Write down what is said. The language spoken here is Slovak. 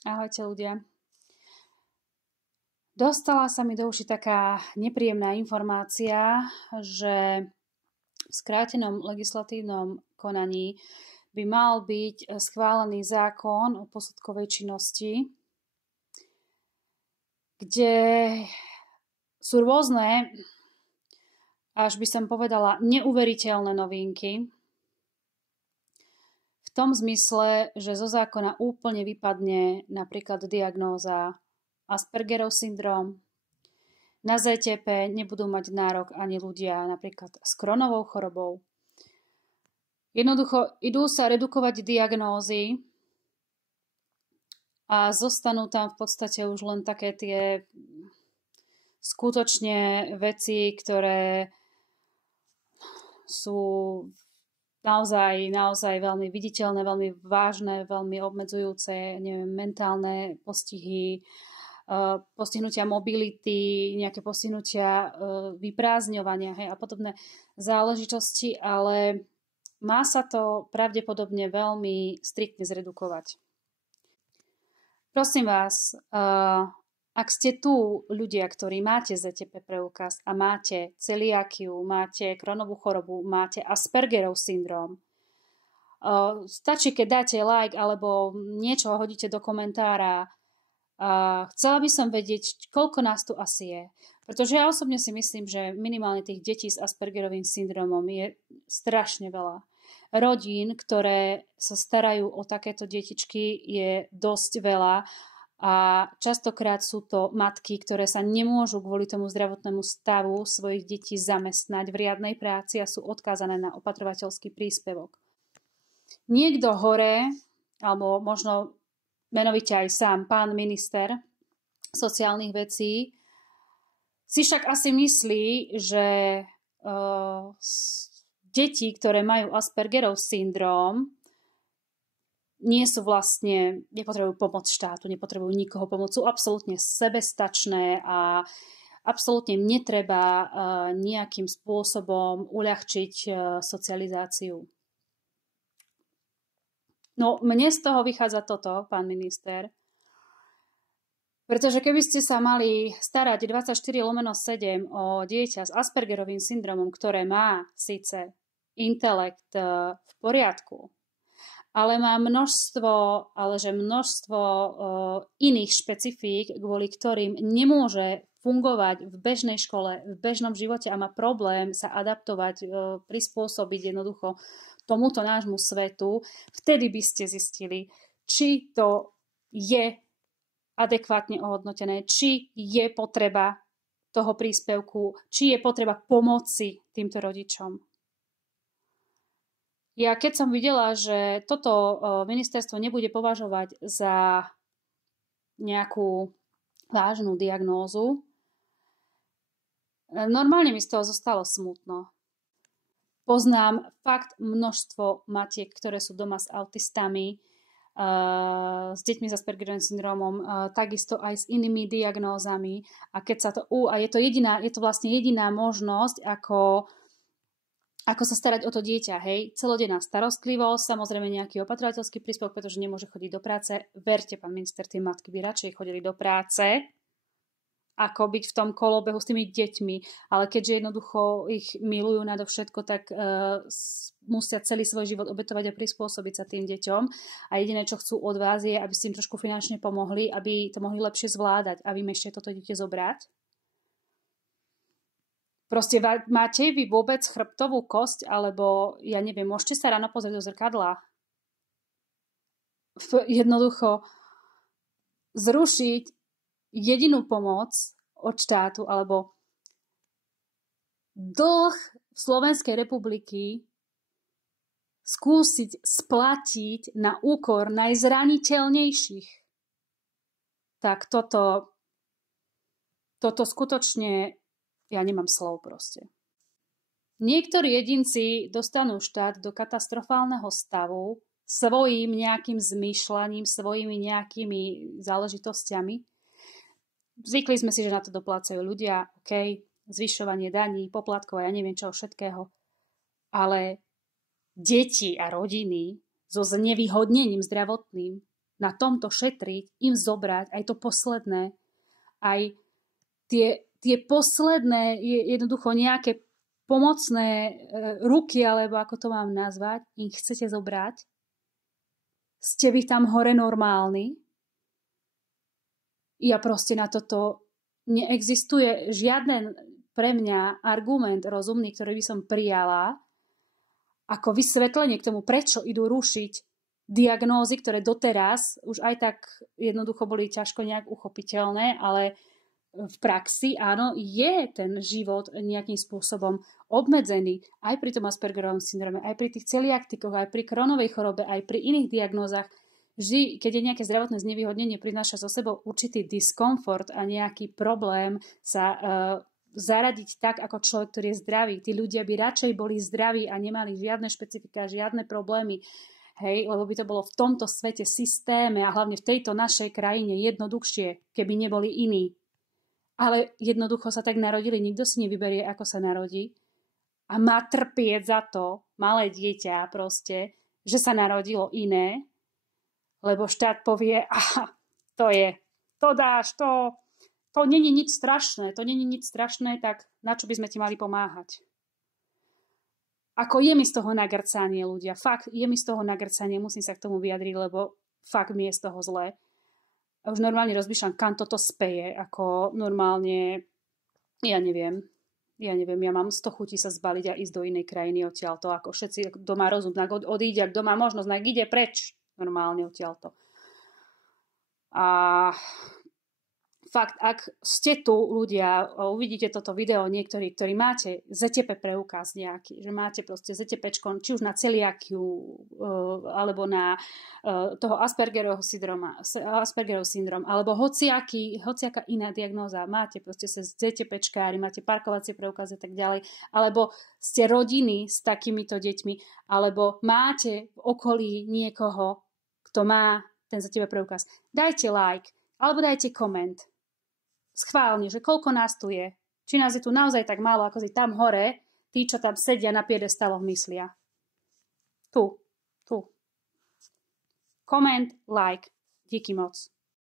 Ahojte ľudia. Dostala sa mi do uši taká nepríjemná informácia, že v skrátenom legislatívnom konaní by mal byť schválený zákon o posudkovej činnosti, kde sú rôzne, až by som povedala, neuveriteľné novinky. V tom zmysle, že zo zákona úplne vypadne napríklad diagnóza Aspergerov syndrom. Na ZTP nebudú mať nárok ani ľudia napríklad s Crohnovou chorobou. Jednoducho idú sa redukovať diagnózy a zostanú tam v podstate už len také tie skutočne veci, ktoré sú naozaj veľmi viditeľné, veľmi vážne, veľmi obmedzujúce, neviem, mentálne postihy, postihnutia mobility, nejaké postihnutia vyprázdňovania, hej, a podobné záležitosti, ale má sa to pravdepodobne veľmi striktne zredukovať. Prosím vás, ak ste tu ľudia, ktorí máte ZTP preukaz a máte celiakiu, máte Crohnovú chorobu, máte Aspergerov syndrom, stačí, keď dáte like alebo niečo hodíte do komentára. Chcela by som vedieť, koľko nás tu asi je. Pretože ja osobne si myslím, že minimálne tých detí s Aspergerovým syndromom je strašne veľa. Rodín, ktoré sa starajú o takéto detičky, je dosť veľa a častokrát sú to matky, ktoré sa nemôžu kvôli tomu zdravotnému stavu svojich detí zamestnať v riadnej práci a sú odkázané na opatrovateľský príspevok. Niekto hore, alebo možno menovite aj sám pán minister sociálnych vecí, si však asi myslí, že deti, ktoré majú Aspergerov syndrom, nepotrebujú pomoc štátu, nepotrebujú nikoho pomoc, sú absolútne sebestačné a absolútne netreba nejakým spôsobom uľahčiť socializáciu. No, mne z toho vychádza toto, pán minister, pretože keby ste sa mali starať 24/7 o dieťa s Aspergerovým syndromom, ktoré má síce intelekt v poriadku, ale má množstvo iných špecifík, kvôli ktorým nemôže fungovať v bežnej škole, v bežnom živote a má problém sa adaptovať, prispôsobiť jednoducho tomuto nášmu svetu, vtedy by ste zistili, či to je adekvátne ohodnotené, či je potreba toho príspevku, či je potreba pomoci týmto rodičom. Ja keď som videla, že toto ministerstvo nebude považovať za nejakú vážnu diagnózu, normálne mi z toho zostalo smutno. Poznám fakt množstvo matiek, ktoré sú doma s autistami, s deťmi s Aspergerovým syndromom, takisto aj s inými diagnózami. A keď sa je to vlastne jediná možnosť, ako sa starať o to dieťa, hej. Celodenná starostlivosť, samozrejme nejaký opatrovateľský príspevok, pretože nemôže chodiť do práce. Verte, pán minister, tie matky by radšej chodili do práce, ako byť v tom kolobehu s tými deťmi, ale keďže jednoducho ich milujú nadovšetko, tak musia celý svoj život obetovať a prispôsobiť sa tým deťom a jediné, čo chcú od vás je, aby ste im trošku finančne pomohli, aby to mohli lepšie zvládať a vy ešte toto idete zobrať. Proste máte vy vôbec chrbtovú kosť, alebo ja neviem, môžete sa ráno pozrieť do zrkadla. Jednoducho zrušiť jedinú pomoc od štátu alebo dlh Slovenskej republiky skúsiť splatiť na úkor najzraniteľnejších. Tak toto skutočne ja nemám slov proste. Niektorí jedinci dostanú štát do katastrofálneho stavu svojím nejakým zmýšľaním, svojimi nejakými záležitosťami. Zvykli sme si, že na to doplácajú ľudia, zvyšovanie daní, poplatkov a ja neviem čoho všetkého. Ale deti a rodiny so znevýhodnením zdravotným na tomto šetriť, im zobrať aj to posledné, aj tie posledné, jednoducho nejaké pomocné ruky, alebo ako to mám nazvať, im chcete zobrať? Ste vy tam hore normálni? Ja proste na toto neexistuje žiaden pre mňa argument rozumný, ktorý by som prijala ako vysvetlenie k tomu, prečo idú rušiť diagnózy, ktoré doteraz už aj tak jednoducho boli ťažko nejak uchopiteľné, ale v praxi, áno, je ten život nejakým spôsobom obmedzený aj pri tom Aspergerovom syndróme, aj pri tých celiaktikoch, aj pri Crohnovej chorobe, aj pri iných diagnózach. Vždy, keď je nejaké zdravotné znevýhodnenie, prináša so sebou určitý diskomfort a nejaký problém sa zaradiť tak, ako človek, ktorý je zdravý. Tí ľudia by radšej boli zdraví a nemali žiadne špecifika, žiadne problémy. Hej, lebo by to bolo v tomto svete, systéme a hlavne v tejto našej krajine jednoduchšie, keby neboli iní. Ale jednoducho sa tak narodili, nikto si nevyberie, ako sa narodí. A má trpieť za to, malé dieťa proste, že sa narodilo iné, lebo štát povie, aha, to dáš, to není nič strašné, tak na čo by sme ti mali pomáhať? Ako je mi z toho nagrcanie, ľudia, fakt, je mi z toho nagrcanie, musím sa k tomu vyjadriť, lebo fakt mi je z toho zlé. A už normálne rozmýšľam, kam toto speje, ako normálne, ja neviem, ja mám 100 chutí sa zbaliť a ísť do inej krajiny odtiaľto, ako všetci, kto má rozum, tak odíde, kto má možnosť, tak ide preč normálne odtiaľto. A fakt, ak ste tu ľudia, uvidíte toto video niektorí, ktorí máte ZTP preukaz nejaký, že máte proste ZTPčko, či už na celiakiu, alebo na toho Aspergerov syndrom, alebo hociaká iná diagnóza, máte proste ZTPčkári, máte parkovacie preukazy a tak ďalej, alebo ste rodiny s takýmito deťmi, alebo máte v okolí niekoho, kto má ten ZTP preukaz. Dajte like, alebo dajte koment. Schválne, že koľko nás tu je. Či nás je tu naozaj tak málo, ako si tam hore, tí, čo tam sedia na piedestaloch, myslia. Tu. Koment, like. Díky moc.